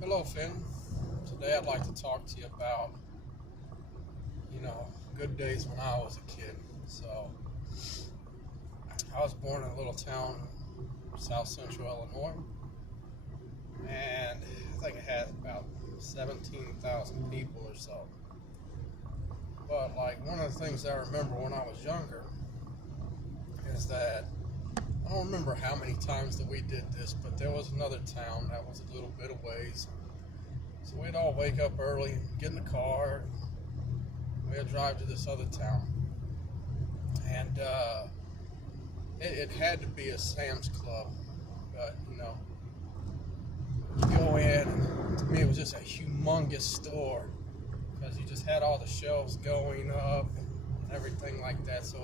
Hello, Finn. Today I'd like to talk to you about, good days when I was a kid. So, I was born in a little town, south central Illinois, and I think it had about 17,000 people or so. But, like, one of the things I remember when I was younger is that I don't remember how many times that we did this, but there was another town that was a little bit of ways. So we'd all wake up early, get in the car, we'd drive to this other town. And it had to be a Sam's Club. But, you go in, and to me it was just a humongous store because you just had all the shelves going up and everything like that. So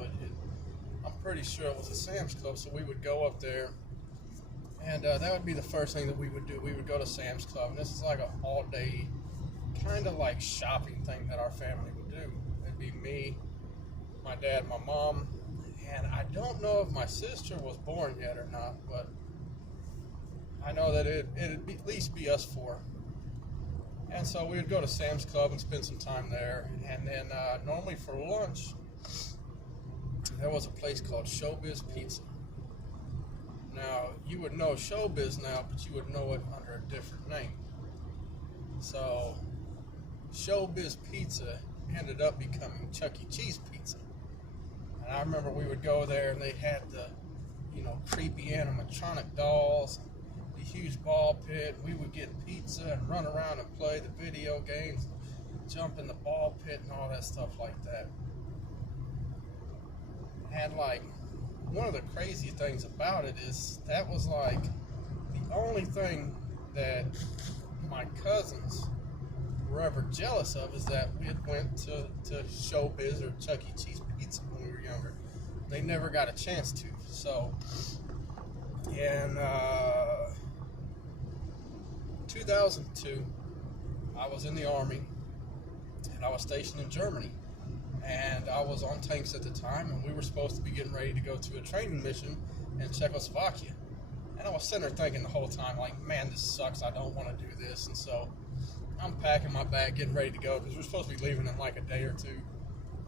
I'm pretty sure it was a Sam's Club. So we would go up there, and that would be the first thing that we would do. We would go to Sam's Club, and this is like an all-day kind of like shopping thing that our family would do. It'd be me, my dad, my mom, and I don't know if my sister was born yet or not, but I know that it'd at least be us four. And so we would go to Sam's Club and spend some time there, and then normally for lunch, there was a place called Showbiz Pizza. Now, you would know Showbiz now, but you would know it under a different name. So, Showbiz Pizza ended up becoming Chuck E. Cheese Pizza. And I remember we would go there and they had the, creepy animatronic dolls, the huge ball pit. We would get pizza and run around and play the video games, jump in the ball pit and all that stuff like that. And one of the crazy things about it is that was like the only thing that my cousins were ever jealous of is that we had went to Showbiz or Chuck E. Cheese Pizza when we were younger. They never got a chance to. So in 2002, I was in the Army and I was stationed in Germany. And I was on tanks at the time, and we were supposed to be getting ready to go to a training mission in Czechoslovakia. And I was sitting there thinking the whole time, like, man, this sucks. I don't want to do this. And so I'm packing my bag, getting ready to go, because we're supposed to be leaving in like a day or two.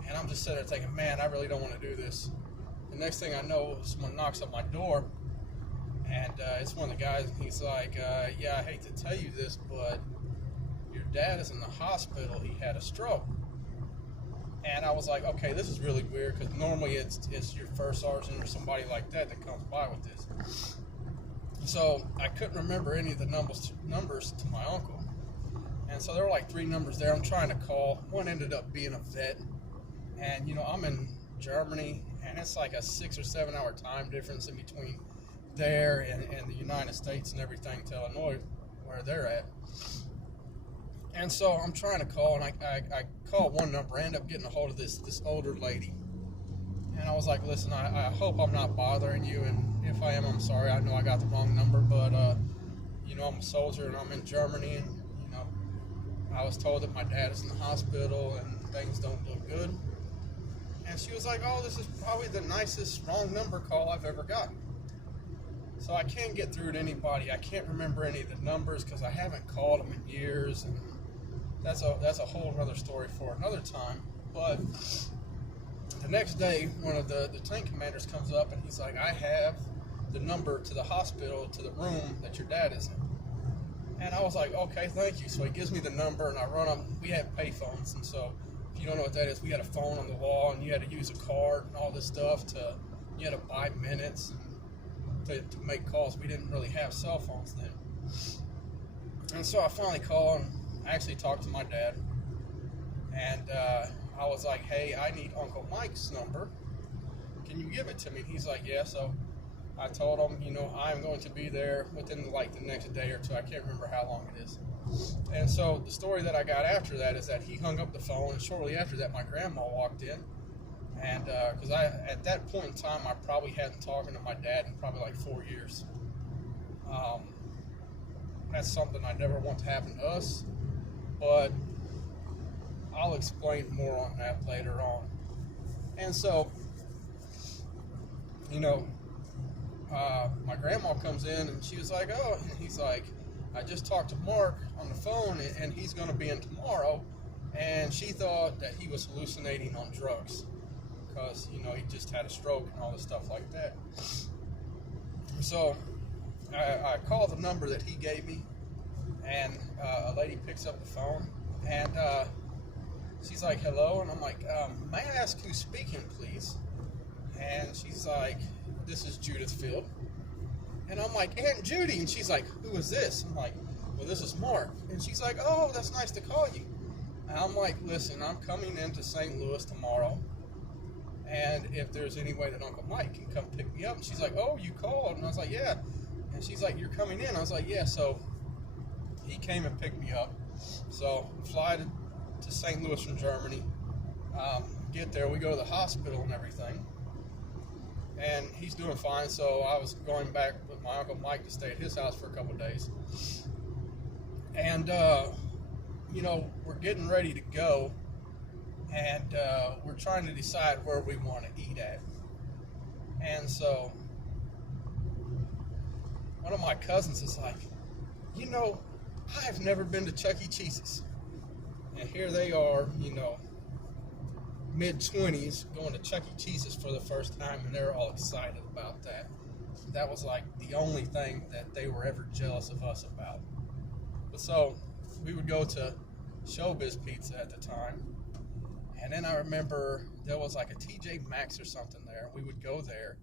And I'm just sitting there thinking, man, I really don't want to do this. The next thing I know, someone knocks on my door, and it's one of the guys, and he's like, yeah, I hate to tell you this, but your dad is in the hospital. He had a stroke. And I was like, okay, this is really weird because normally it's your first sergeant or somebody like that comes by with this. So I couldn't remember any of the numbers to my uncle. And so there were like three numbers there I'm trying to call. One ended up being a vet. And, I'm in Germany, and it's like a 6 or 7 hour time difference in between there and the United States and everything to Illinois where they're at. And so I'm trying to call, and I call one number. I end up getting a hold of this older lady. And I was like, listen, I hope I'm not bothering you, and if I am, I'm sorry. I know I got the wrong number, but, I'm a soldier, and I'm in Germany, and, I was told that my dad is in the hospital, and things don't look good. And she was like, oh, this is probably the nicest wrong number call I've ever gotten. So I can't get through to anybody. I can't remember any of the numbers because I haven't called them in years, and that's a whole other story for another time. But the next day, one of the tank commanders comes up and he's like, I have the number to the hospital, to the room that your dad is in. And I was like, okay, thank you. So he gives me the number, and I run them. We had pay phones, and so if you don't know what that is, we had a phone on the wall, and you had to use a card and all this stuff you had to buy minutes to make calls. We didn't really have cell phones then. And so I finally called and I actually talked to my dad, and I was like, hey, I need Uncle Mike's number. Can you give it to me? And he's like, yeah. So I told him, I'm going to be there within the next day or two. I can't remember how long it is. And so the story that I got after that is that he hung up the phone, and shortly after that, my grandma walked in. And because at that point in time, I probably hadn't talked to my dad in probably like 4 years. That's something I never want to happen to us, but I'll explain more on that later on. And so, my grandma comes in and she was like, oh, and he's like, I just talked to Mark on the phone, and he's going to be in tomorrow. And she thought that he was hallucinating on drugs because, you know, he just had a stroke and all this stuff like that. So I called the number that he gave me, and a lady picks up the phone, and she's like, hello, and I'm like, may I ask who's speaking, please? And she's like, this is Judith Field. And I'm like, Aunt Judy, and she's like, who is this? I'm like, well, this is Mark. And she's like, oh, that's nice to call you. And I'm like, listen, I'm coming into St. Louis tomorrow, and if there's any way that Uncle Mike can come pick me up. And she's like, oh, you called? And I was like, yeah. And she's like, you're coming in? I was like, yeah. So he came and picked me up. So fly to St. Louis from Germany. Get there, we go to the hospital and everything. And he's doing fine, so I was going back with my Uncle Mike to stay at his house for a couple of days. And, you know, we're getting ready to go, and we're trying to decide where we want to eat at. And so one of my cousins is like, you know, I've never been to Chuck E. Cheese's. And here they are, you know, mid-20s, going to Chuck E. Cheese's for the first time, and they're all excited about that. That was like the only thing that they were ever jealous of us about. But so we would go to Showbiz Pizza at the time, and then I remember there was like a TJ Maxx or something there. We would go there,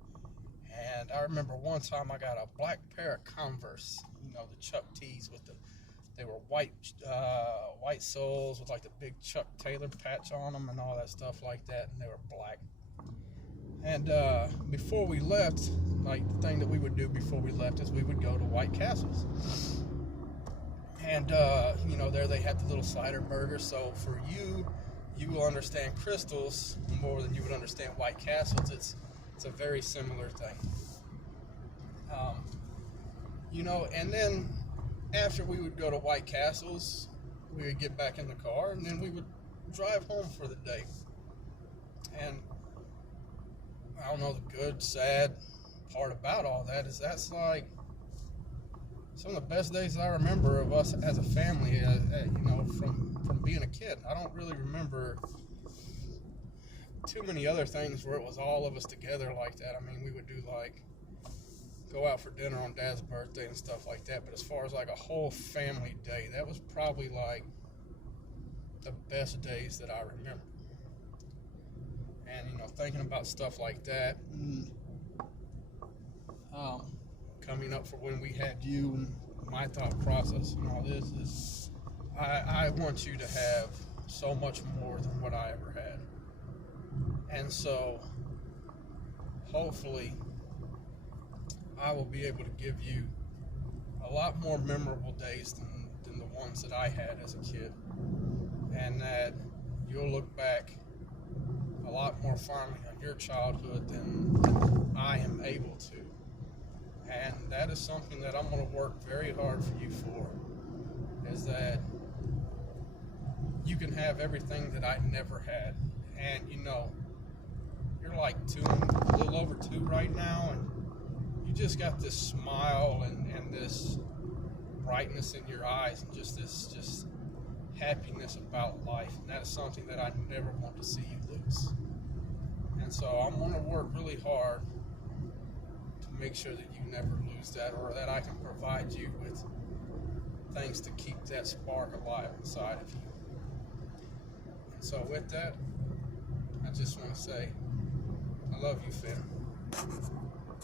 and I remember one time I got a black pair of Converse, you know, the Chuck T's with they were white soles with like the big Chuck Taylor patch on them and all that stuff like that, and they were black. And before we left, like the thing that we would do before we left is we would go to White Castles. And, you know, there they had the little slider burgers. So for you will understand Crystals more than you would understand White Castles. It's a very similar thing. You know, and then after we would go to White Castles, we would get back in the car, and then we would drive home for the day. And I don't know, the good, sad part about all that is that's like some of the best days I remember of us as a family, you know, from being a kid. I don't really remember too many other things where it was all of us together like that. I mean, we would do like go out for dinner on Dad's birthday and stuff like that, but as far as like a whole family day, that was probably like the best days that I remember. And, you know, thinking about stuff like that, coming up for when we had you, and my thought process and all this is, I want you to have so much more than what I ever had. And so, hopefully, I will be able to give you a lot more memorable days than the ones that I had as a kid. And that you'll look back a lot more fondly on your childhood than I am able to. And that is something that I'm going to work very hard for you for, is that you can have everything that I never had. And, you know, you're like a little over 2 right now, and you just got this smile and this brightness in your eyes and just this happiness about life. And that is something that I never want to see you lose. And so I'm going to work really hard to make sure that you never lose that, or that I can provide you with things to keep that spark alive inside of you. And so with that, I just want to say, I love you, Finn.